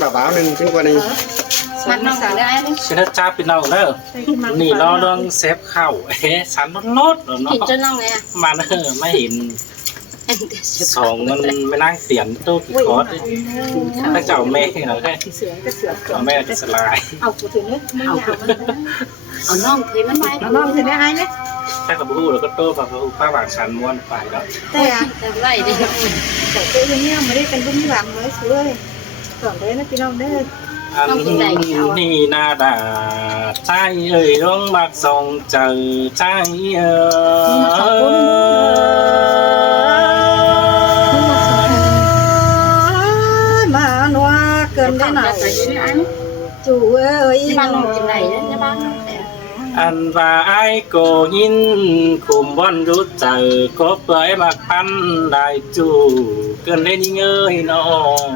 bảo nên chúng con này mặt nó sảได้đấy ฉันจ้าเป็นเอาเนอะนี่เราเรื่องเซฟเข้าฉันลดเนาะ เห็นจนน้องไงอ่ะ มันไม่เห็นสองมันไม่นั่งเสียนตู้กี่คอร์สถ้าเจ้าแม่เหรอแค่เจ้าแม่สลาย เอากูถึงเนี่ยไม่อยาก เอาน้องเคยมันไป เอาน้องถึงได้ไอ้เนี่ย ถ้ากับผู้แล้วก็โต้กับผู้ป้าบางชันม้วนไปแล้ว แต่อะ แต่ไรดิ แต่ตัวนี้ไม่ได้เป็นผู้มีหวังเลยสวยก่อนเลยนะพี่น้องเด้อ อันนี้นาดาใจเอ่ยร้องมักส่งเจอใจมาหนัวเกินได้หน่อยจูเอ้ย ที่บ้านน้องกินไหนเนี่ยที่บ้านน้องแต่ อันว่าไอ้โกยินคุมวันรู้เจอก็เปล่อยมักพันได้จูเกินได้ยิ่งเอ้ยน้อง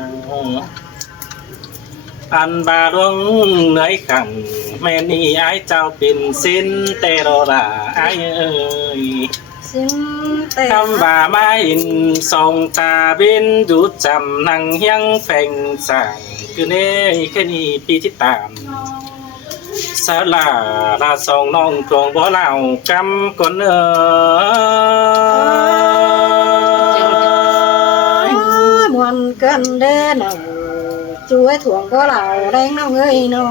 อันบาดวงเหนื่อยขังแม่นี่ไอ้เจ้าเป็นสิ้นแต่รอละไอ้เอ้ย สิ้นแต่ คำว่าไม่ส่งตาบินดูจำนังยังแฝงสั่งคือเน่แค่นี้ปีที่ตามสาลาลาส่งน้องทวงบ่เล่ากำก่อนมวนกันเด้อหน่อยจูไอ้ถ่วงก็เหล่าแรงน้องเอ้ยน้อ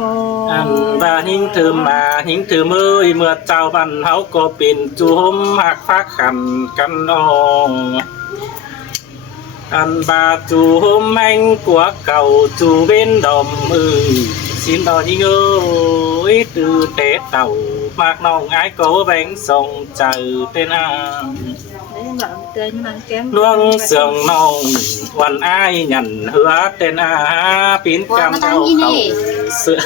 อันบาหิงถือมาหิงถือมือเมื่อเจ้าบันเฮาก็เป็นจุ่มหักฟ้าขันกันน้องอันบาจูมแมงกัวเก่าจูเว้นดอมมือxin đò đi ngơi từ tế tàu mạc nòng ái cố bánh sông chờ tên an luông sườn nòng hoàn ai nhận hứa tên a pín cam cao khẩu sữa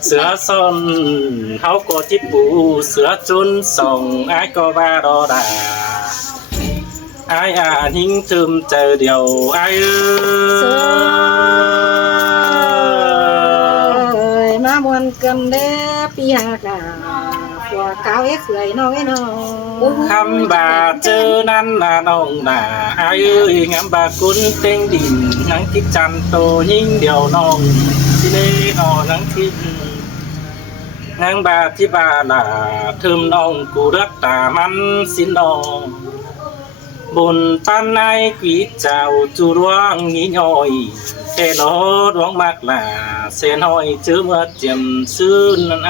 sữa son háo có chít bù sữa chun sòng ái có ba đo đà ai à hình thơm chờ điều aiมาบวนกันเด้อปีหากาผัวเก่าเอ๊ะเขยน้องไอ้น้อง คำบาเจอนั้นน่ะน้องน่ะอายเอ้ยงามบาคุณเต็งดินนังทิพจันโตยิ่งเดียวน้องสิเล่นอนังทิพนางบาที่บาล่ะเทิมน้องกูรักตามันสินดองบุญปันในกีเจ้าจูร้วงงี้ย่อยแต่ล้อร้องมากล่ะเส้นห้อยเจอเมื่อเจียมซื้อนั่น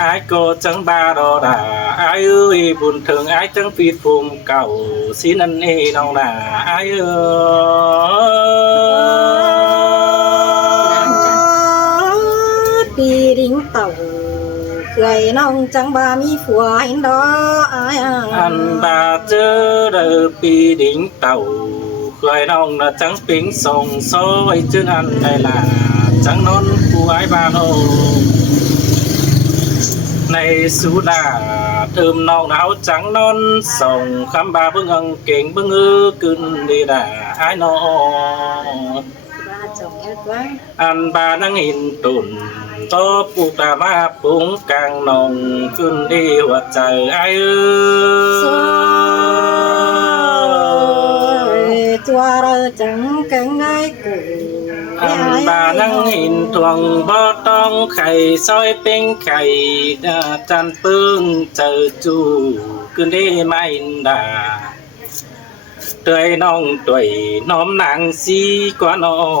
ai cô chẳng ba đò đà ai ơi buồn thường ai chẳng phiệt phùm cầu xin anh ê đâu là ai ơi ปีดิ้งเต่าเคยน้องจังบามีผัวเห็นดออาย anh bà chớ đờ pi đỉnh tàu khơi nông là chẳng pính sông soi chứ anh đây là chẳng non của ai ba đâu này sú đà thơm nong áo trắng non sòng khám ba bưng ưng kính bưng ư cưng đi đà ai nó anh ba năng hình tùn to buộc đà ma búng càng nồng cưng đi hoạt trời ai ơi chua rơ chẳng cánh ai cụ anh bà năng hình thuồng bó tông khay soi bên khay tràn phương chờ chu cứ đi mai đà tươi nong tuổi nóm nàng si quá nó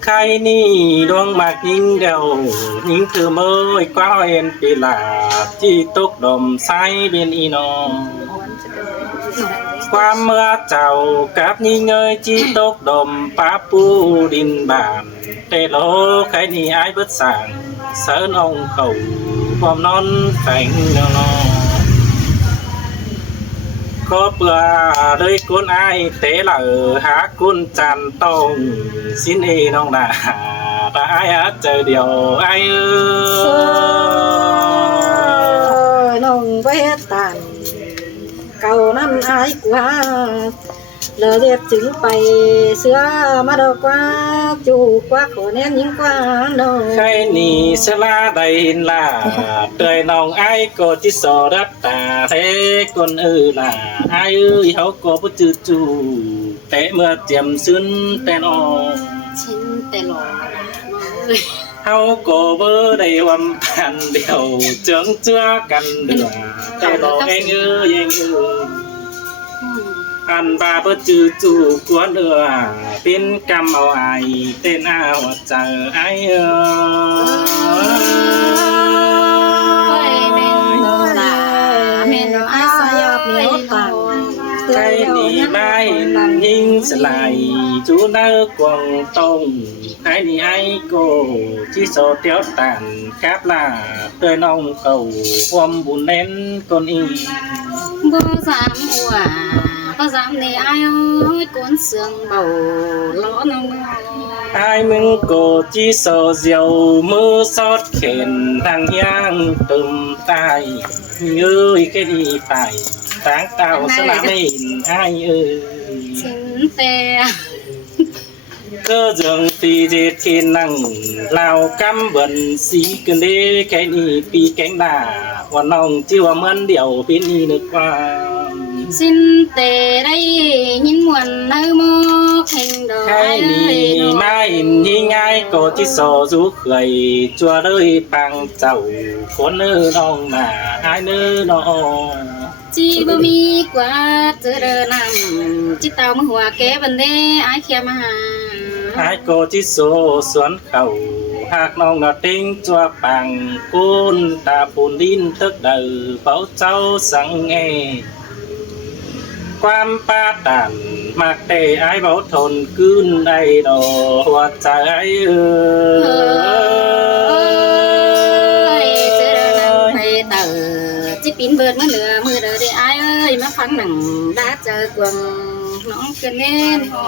khai ni đoan mạc nhìn đầu nhìn từ mới quá em bị là chi tốt đồm sai bên y nó qua mưa chào cáp nhìn ơi chi tốt đồm phá pu đình bàn tê lô khai ni ai bớt sàng sơn ông khẩu vòm non phanh nó có bữa đời con ai thế là ở há con tràn tông xin đi nong là ta ai hát chờ điều ai ơi nong vẽ tàn cầu năm ai quá lời đẹp chứng bày xưa mà đâu quá chủ quá khổ nên những quá đâu khai ni sẽ la đầy là trời nong ai có chỉ sợ đất ta thế con là ai ơi hấu có bút chữ chu แต่เมื่อเจียมซึ้นแต่นอ ชิ้นแต่หล่อเลย เฮาก็บ่ได้วำพันเดียวเจิงเจือกันเดือแต่ดอกเองเองอันบาบ่จือจูกวนเป็นกรรมเอาไอเต้นเอาเจอไอใครนี่ไม่ยิงสลายจูเนื้อกวางตรงใครนี่ไอโกที่โซเตียวตันกาบลาด้วยน้องเก่าความบุญเน้นคนอี บ่สามอัวก็สามนี่อ้ายเอ้ยกวนเสืองเบาล้อน้อง ai mừng cổ chi sò diều mưa xót khen thằng nhang tùm tai ơi cái đi phải sáng tao sẽ làm mình ai ơi ชิ้นแต่ cơ dường thì dệt khen năng lao cắm bẩn xí cần đê cái đi pi cánh đà và nòng chiều mơn điệu bên đi được qua สิ้นแต่ได้ยินมวนเนื้อมอกแห่งดอก cái đi mai đi ngay cổ chi sò rú khởi chùa đời bằng chậu con nữ nong mà ai nữ nong จีบ่มีกว่าเจอเดินนำจิตเตามาหัวแกบันเดอ้ายเขียมาหา ai cô chi số xuân khẩu hạc nong nó tinh chùa bằng côn ta phun đin tức đời bảo cháu sang nghe quan pa tàn mặc tề ai bảo thôn cươn đây đồ hoa trái เอ้ยเจอเดินนำไปเตอจิปีนเบิดมาเหนือมือเด้อได้อ้ายเอ้ยมาฟังหนังดาเจอกวงน้องเกินแน่นหอ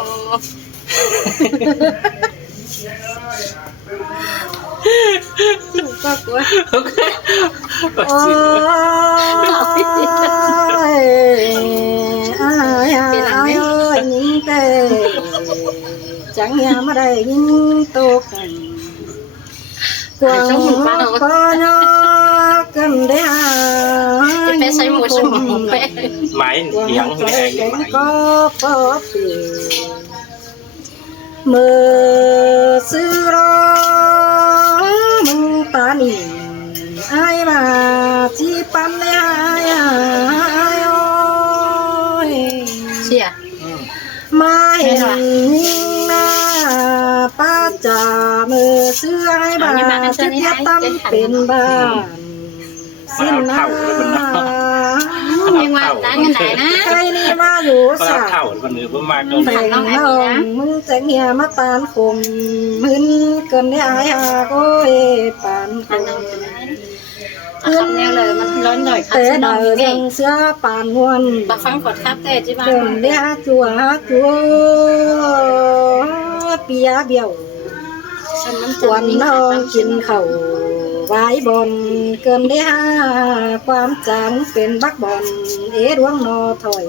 ก็กลัว โอ้ยnhìn tê chẳng nhà mà đây nhìn tốt quăng có nó cầm đế phải xây một số một bé máy tiếng này máy có bóp mơ xưa đó mừng ta nhìn ai mà chỉ bắn lấy ai ơi xìa mai hình na pa trà mơ xưa ai bà thiết tâmเป็นบ้านสิ้นนา nhưng mà đã ngân đạiนะ ใครนี่มาอยู่ ก็ สา เข่าคนอื่นประมาณ แต่งน้องมึงจะเงียมาตานคมมึนเกินได้อายหาก็เอปานค ăn ม đâu cho nó không neo lời mà lớn rồi แต่ khắp เดิ đâu น vậy เสื้อปานงวน bà phăng cột khắp thế chứ เกิน bà ได้จัวจัวเปียเบี้ยว chân nó ควนน้องกินเข่าไว้บนเกินได้หาความจังเป็นบักบอนเอดวงนอถอย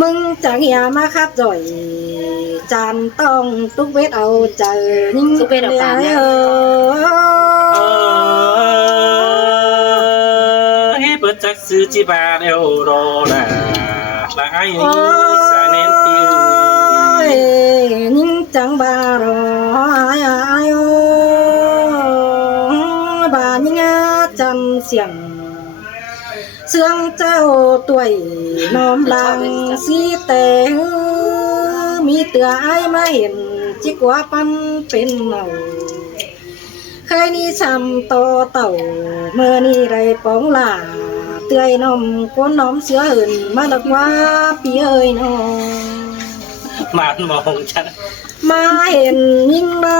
มึงจังอย่ามาคับจ่อยจานต้องตุกเวทเอาเจอยิ่งเป็นอะไรbớt chắc sư chi ba đều đồ là ai sẽ nên tiêu ยิ่งจังบารอยายบายิ่งจันเสียงเสื่องเจ้าตัวน้อมลังสีแต่มีเตือไอ้มาเห็นจิกว่าปันเป็นเมาใครนี่ช้ำต่อเต่าเมื่อนี่ไรป้องลาเตือยน้อมก้นน้อมเสืออื่นมาดักว่าปีเอ้ยน้อง màn mong chắc มาเห็นยิ่งบ่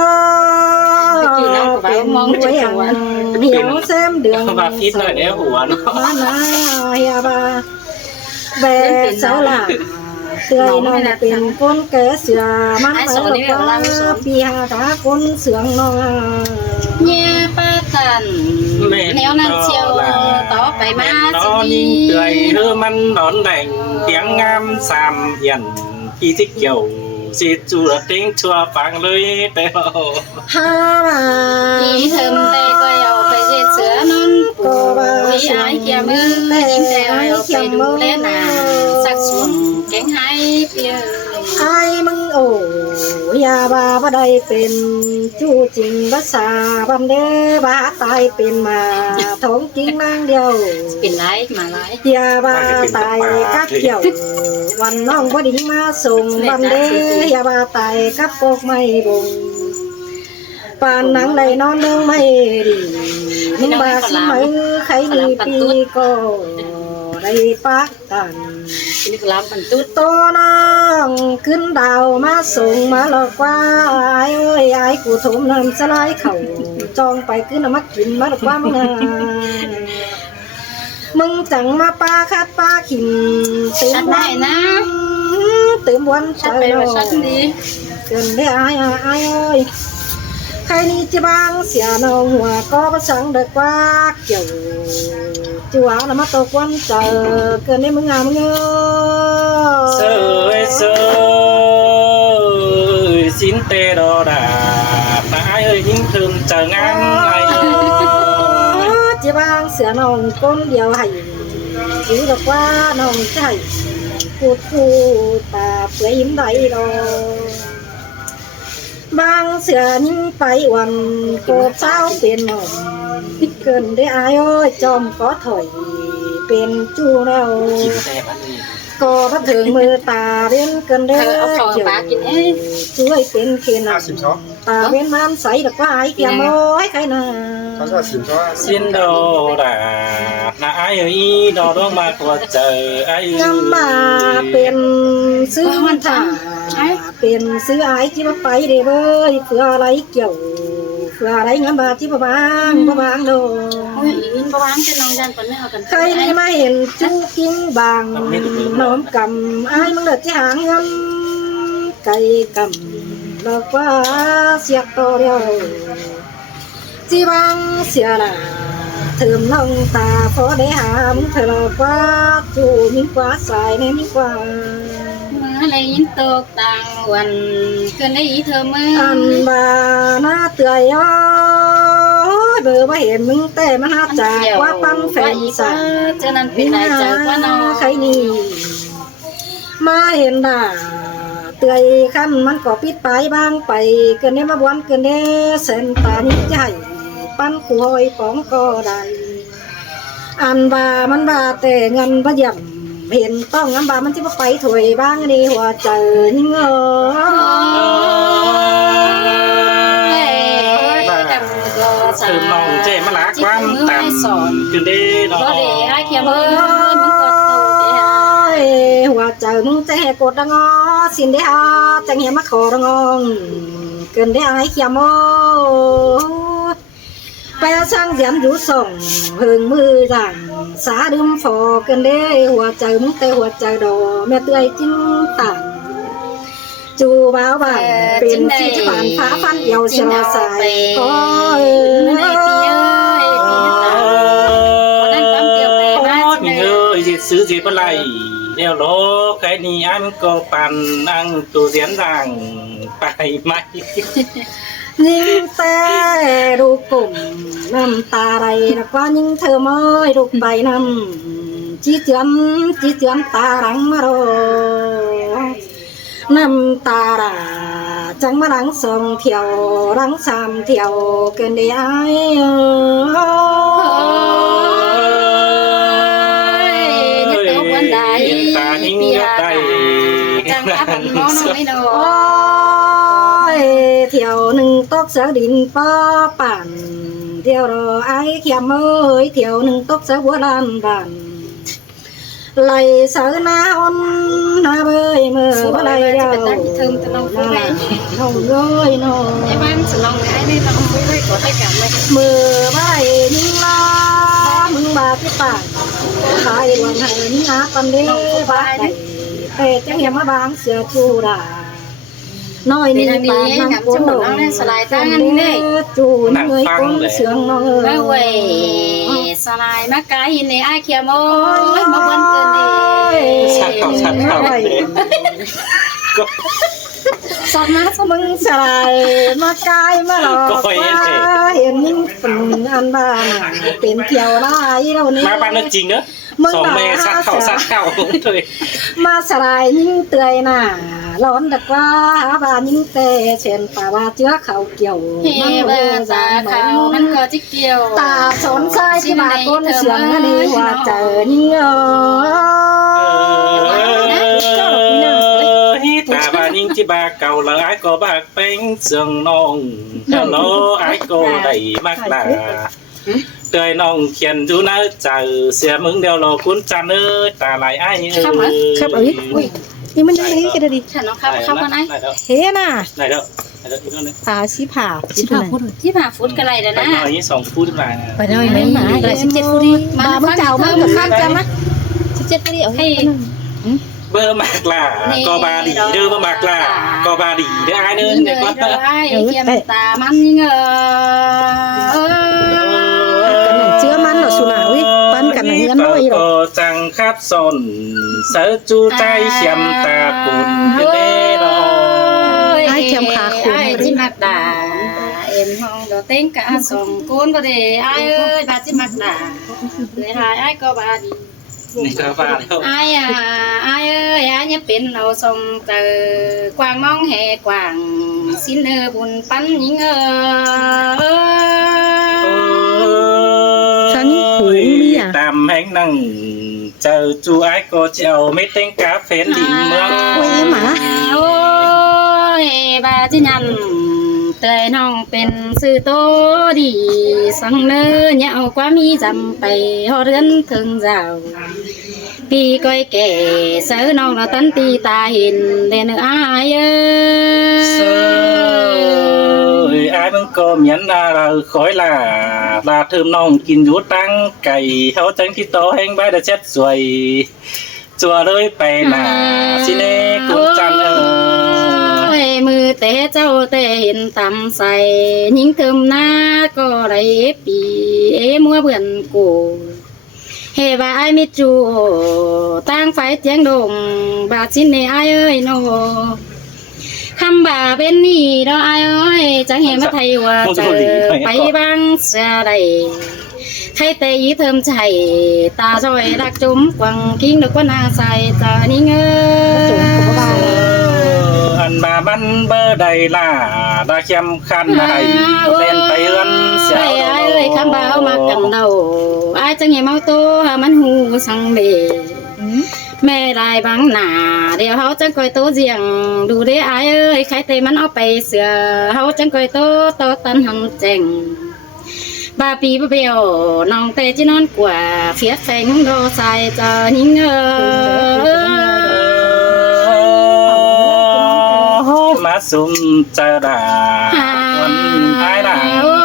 เป็นไว้อย่างเหี่ยวแซมเดือง và phít rồi đéo hùa nó มานาเฮียบาแบกเสาหลักเตือยน้องเป็นคนแก่เสือมันไปแล้วก็ปีหาตาคนเสืองน้อง nhà ba tần nếu năng chiều tó phải ma nó chỉ nhìn cười đưa măn đón đành tiếng ngam xàm hiền khi thích kiểu xịt chùa tiếng chùa phang lưới tèo ฮ่า đi thơm tê coi ao phải dệt sữa non vì ai kia mưa nhìn tê ao phải đủ lên là sắc xuống cánh hai phía ไอ้มึงโอ้ยาบาบ่ได้เป็นจู้จริงภาษาบันเด้อบาตายเป็นมาท้องจริงนางเดียว เป็นไรมาไร ยาบาตายกับเกี่ยววันน้องบ่ดิ่งมาส่งบันเด้อยาบาตายกับปกไม่บงปานหนังได้นอนเนื่องไม่ดีมึงบาสิมือใครมีปีก็ได้ปักกัน นี่ก็รับมันตุ๊ด โตน้องขึ้นดาวมาส่งมาหลอกว่าไอ้เอ้ยไอ้กูถมน้ำสลายเข่าจองไปขึ้นมากินมาหลอกว่ามึงนะมึงจังมาปลาคัดปลาขิมเต็ม ชัด วั ได้ น นะ เต็มวัน ชัดไปว่าชัดดี เกินได้ไอ้เอ้ยใครนี่จะบางเสียนองหัวก็ประสังเด็กว่าเกี่ยวจัวน้ำมาตกวันเจอเกินได้มึงงามมึงเอ้ย เสยxin tê đò đà ai ơi những thơm chờ ngang này จีบางเสือน้องก้นเดียวให้ถือดอกว่าน้องใจพูดตาเปลือยยิ้มได้ดอกบางเสือยิ่งไปวันโกบเช้าเป็นหนมเกินได้อายเอ้ยจอมก็ถอยเป็นจู้แล้ว chín tê bắt đi ก็พระถึงมือตาเว้นเกินเด้อ เอาของปลากินเอ้ย ช่วยเป็นเคนนตาเว้นมันใสดอกว่าไอ้เกียมโอ้ยใครน่ะ xin đò đà ai ơi đò đó mà có chờ ai งามมาเป็นซื้อมันถ่าเป็นซื้อไอ้ที่มาไปเด้อเว้ยเพื่ออะไรเกี่ยวเพื่ออะไรงามมาที่บ่บางโด โอ้ยอินประวานจะนองยันก่อนไม่เอากัน ใครนี่มาเห็นจุ้งกิ้งบางน้อมกำไอ้มึงเลิศที่หางเงินไก่กำบอกว่าเสียกต่อเดียวจีบางเสียละเถิมน้องตาพอได้หามเธอบอกว่าจูมิ่งกว่าสายในมิ่งกว่า เมื่อไรยินตกต่างวันเกินได้อีเธอเมื่อ อันบาหน้าเตือยอ้อยเบอร์ว่าเห็นมึงแต่มันหาจากว่าปั้นแฟนสาว เจอนั้นเป็นไรเจอว่าน้อง ใครนี่มาเห็นด่าเตือยขั้นมันก็ปิดไปบางไปเกินได้มาบวนเกินได้เส้นตานิดใหญ่ปั้นคุยปองก็ได้อันบามันบาแต่เงินบ่ย่ำเห็นต้องอันบามันจะมาไปถวยบ้างนี่หัวเจอยิ่งเอthơm nồng chè mà lá quan tàn từ đây nó บ่ได้ให้เขียมเอ้ยมึงกดโตเด้อ หัวเจอมึงจะแหกกดดังอสินได้อาจังเหี่ยมาขอดังองเกินได้ไอ้เขียมโอไปสร้างเสียมอยู่ส่งเพิงมือดังสาดื่มฟอเกินได้หัวเจอมึงแต่หัวเจอดอแม่เตยจิ้งต่างจูบ้าวบ้านเป็นที่ผ่านฟ้าฟันเอวเชียวสายก็เอ้ย mình ơi diệt xứ gì bất lại đeo lố cái ni ăn có bàn ăn tù diễn rằng bài may ยิ่งแต่ดูกลุ่มน้ำตาไหลนักว่ายิ่งเธอไม่ลูกไปน้ำจีเจือนตาหลังมาโรน้ำตาหลาจังมาหลังสองเที่ยวหลังสามเที่ยวเกินได้ไอ้ตานิ่งก็ได้ จังว่าเป็นน้องไม่โด โอ้ยเที่ยวหนึ่งตกเสือดินป้อปั่นเที่ยวรอไอ้เขียมเอ้ยเที่ยวหนึ่งตกเสือหัวลานบ้านไหลเสือหน้าอ่อนหน้าเบยเมื่อบ่ไหลเดียวน้องเอ้ยน้อง ไอ้บ้านสนองไอ้นี่ต้องคุยด้วยกดให้กันเลย เมื่อบ่ไหลยิ่งล้อมึงบาดที่ปากตายวันให้ยิ่งอาปันเด้บาดไปแต่จังเหี่ยมาบางเสือจูดาน้อยนี่ปานนั่งโกนดงจูนเงยก้นเสืองน้องเอ้ เว้ยสลายมากายในไอ้เขียมโอ้ยมาบนเกินดี ชัดเข้าก็ สอดมาสมึงสลายมากายมาหลอกว่าเห็นนิ่งเป็นอันบ้านเป็นเที่ยวร้ายเราเนี่ย มาบ้านนั่นจริงเนอะสองเมย์ซัดเข่าเลย มาสลายยิ่งเตยหน้า ร้อนดักว่าบ้านยิ่งแต่เช่นป่าว่าเจือเขาเกี่ยว เฮเบอร์ตาเขามันก็จิเกี่ยว ตาสอนซ้ายที่มาก้นเสียงนั่นเองว่าเจอยิ่งตาบานิ่งที่บาเก่าแล้วไอ้ก็บากเป็นเสียงน้องฮัลโหลไอ้ก็ได้มากลาเตยน้องเขียนดูนะเจอเสียมึงเดียวรอคุณจันเอ้ยตาไหลไอ้เอ้ย ครับอุ้ยนี่มันยังไงกันดิ ฉันน้องเข้ากันไอ้ เฮ้น่ะ ไหนเด้อไหนเด้ออีกนึง ตาสีผ่า ที่ผ่าฟุตกันไรเด้อ ไป นะ หน่อยนี่2ฟุตมา ไปหน่อยไหมหมาอะไร17ฟุตบามึงเจ้ามันกับข้ามกันนะ17ฟุตเอาให้ เบอร์มากลาก็บาดีเด้อมากลาก็บาดีเด้อไอ้เด้อเนี่ยก็ ไอ้เขียมตามันเงอ กันหนังเชื้อมันหรอสุนาวิปั้นกันหนังเงินน้อยหรอ ก็จังคับสนเสือจูใจเขียมตาปุ่นเด้อ ไอ้เขียมขาคุณไอ้จิมักดาเอ็มห้องดอเต้งกะส่งกูนก็ได้ไอ้เอ้ยบาจิมักดาเลยหายไอ้ก็บาดี นี่ก็บาแล้ว ไอ้ไอ้เอ้ยไอ้เนี่ยเป็นเราส่งเจอกวางมองแห่กวางสิ้นเอบุญปั้นยิงฉันหูมีอ่ะ ตามแห่งนั่งเจอจูไอ้ก็เจ้าไม่เต้งกาเฟนดินเมือง โอ้ยหมา โอ้ยบาจิยันเตยน้องเป็นสื่อโตดีสังเนอเนี่ยเอาความมีจำไปหอเรือนถึงเจ้าปีก้อยแก่เสือน้องเราตันตีตาเห็นเด่นอายเอ้ย ไอ้มึงก็เหมียนเราคอยลาเทิมน้องกินอยู่ตั้งไก่เขาจังที่โตแห่งใบเดเช็ดสวยจัวเลยไปหนาสิเน่คุณจันโอ้ยมือแต่เจ้าแต่เห็นตำใส่ยิงเติมหน้าก็ไรปีมัวเบื่อนกูเฮว่าไอ้มิจูตั้งไฟเตียงดงบาสินเนไอ้เอ้ยโนคำบ่าเป็นนี่เราไอ้เอ้ยจังเห็นมาไทยว่าเจอไปบ้างเสียใดใครแต่ยีเทิมใจตาจอยรักจุ้มกวังกิ้งนึกว่านาใส่ตานี่เงอันบาบันเบอร์ใดล่ะดาเขียมคันไหนเล่นไปเอื้อนเสียว ไอ้เอ้ยคำบ่าวมากันเดาไอ้จังเห็นเมาโตมันหูสังเบแม่ได้บังหนาเดี๋ยวเขาจังคอยโตเจียงดูได้ไอ้เอ้ยใครแต่มันเอาไปเสือเขาจังคอยโตตันหำแจงบาปีบเบลน้องเตจินอนกว่าเฟียแฝงโดใส่จอนิ่งมาสุ่มเจอดาวันไอ้ด่า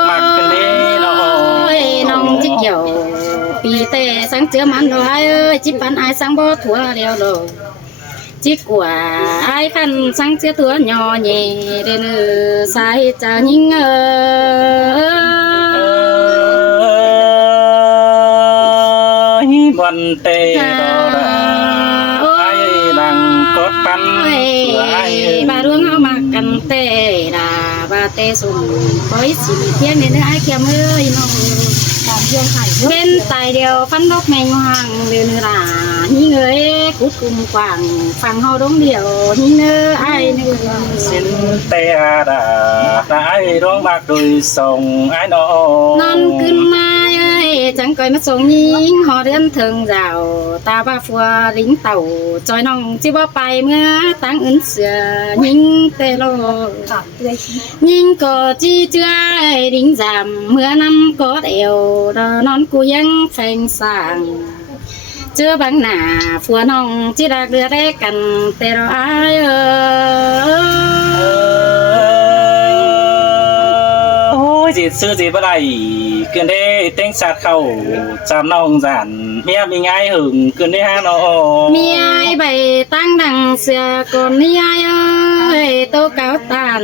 มักกันดีน้อยน้องจิกเหี่ยวปีเตสังเจือมันดอยเอ้ยจิปันไอ้สังบ่ถั่วเดียวโดจิกว่าไอ้ขันสังเจือตัวหย่อเย่เดินใส่จอนิ่งวันเตะไอ้ดังกดปันบาดวงเอามากันเตะดาบาเตสุ่มคอยสีเทียนในเนื้อไอ้เขียมเอ้ยน้องเป็นตายเดียวฟันดอกแมงวางเดือนหลานี่เงยกุดกุมกว่างฟังเฮาดงเดียวนี่เนื้อไอ้เนื้อสินเตะดาไอ้ร้องมากโดยส่งไอ้นอนขึ้นมาเอ้ยจังก่อยมาส่งยิงหอเดือนถึงเจ้าตาบ้าฟัวลิงเต่าจอยน้องจิบ่ไปเมื่อตั้งอื่นเสือยิงเตโลยิงก็จีเจ้าลิงจำเมื่อนำก็เอวนอนกูยังแฝงสางเจอบังหน้าฟัวน้องจิรักเรือได้กันแต่เราอายจิตซื้อจิตอะไรเกินได้เต้งสัตว์เข้าจำน้องจันเมียมีง่ายหึงเกินได้ห้าน้องมีไอ้ใบตั้งดังเสือก่อนนี่ไอ้เอ้ยโตเก่าตัน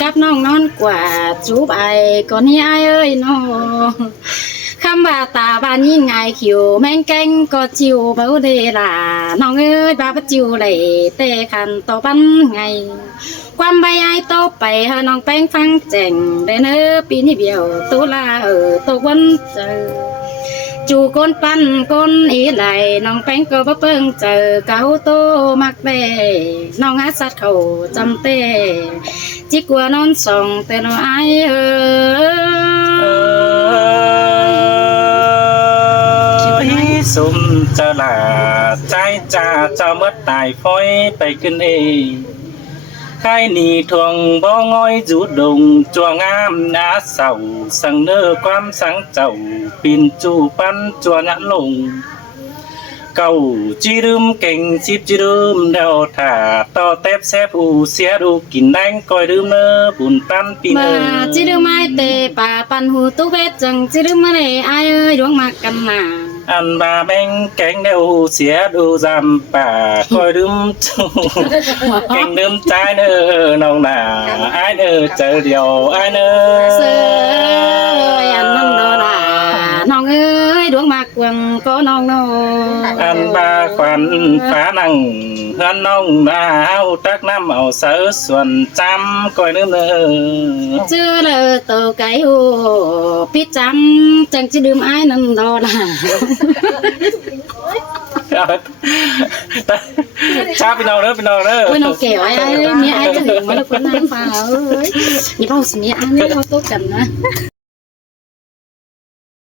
กับน้องนอนกว่าจูบไอ้ก่อนนี่ไอ้เอ้ยน้องคำว่าตาบ้านยิ่งไงขิวแมงแกงก็จิวเบาเดล่ะน้องเอ้ยบ้าปจิวเลยเตะขันต่อปันไงความใบไอ้โตไปหาน้องแป้งฟังแจ่งได้เนอปีนี้เบี้ยวตุลาตกวันเจอ จูก้นปั้นก้นอีไหลน้องแป้งก็บ่เปิ้งเจอเก่าโตมักแต่น้องหาสัตว์เขาจำเต้จิกลัวนอนส่องแต่น้องอายพี่สมจะลาใจจ่าเจ้าเมื่อตายฟ้อยไปขึ้นเองใครหนีทวงบ่งอยจูดงจัวงามนาเศร้าสังเนอความสังเจ้าปินจูปันจัวนันลงเก่าจีรึมเก่งชิบจีรึมเดาถาต่อเต็บแซบอูเสียดูกินแดงก้อยรึมเนอบุญปันปีเน มา อ จิรึไม้เตป่าปันหูตุเวจังจิรึมาเลยอายเอ้ยดวงมากกันมา อันบาแบงแกงเดวเสียดูจำป่าก้อยรึมจูเก่งรึมใจเนอน้องหนาไอายเนอเจอเดียวไอายเนอ เสือยันน้องนอดาน้องเอ้ยดวงมากกวงก็น้องนอ อันบาควันฟ้านังเฮือนน้องดาวตักน้ำเอาเสือส่วนจำก้อยนึมเนอ ชื่อเลยโตไก่หูพี่จำจังจะดื่มไอ้นั่นดอดา ชาพี่น้องเด้อพี่น้องเด้อ โอ้ยน้องแก้วไอ้เมียไอ้จะหนึ่งมาแล้วคนนั้นฝ่าเอ้ยอย่าเบาสิเมียไอ้เนี่ยเขาโตกันนะ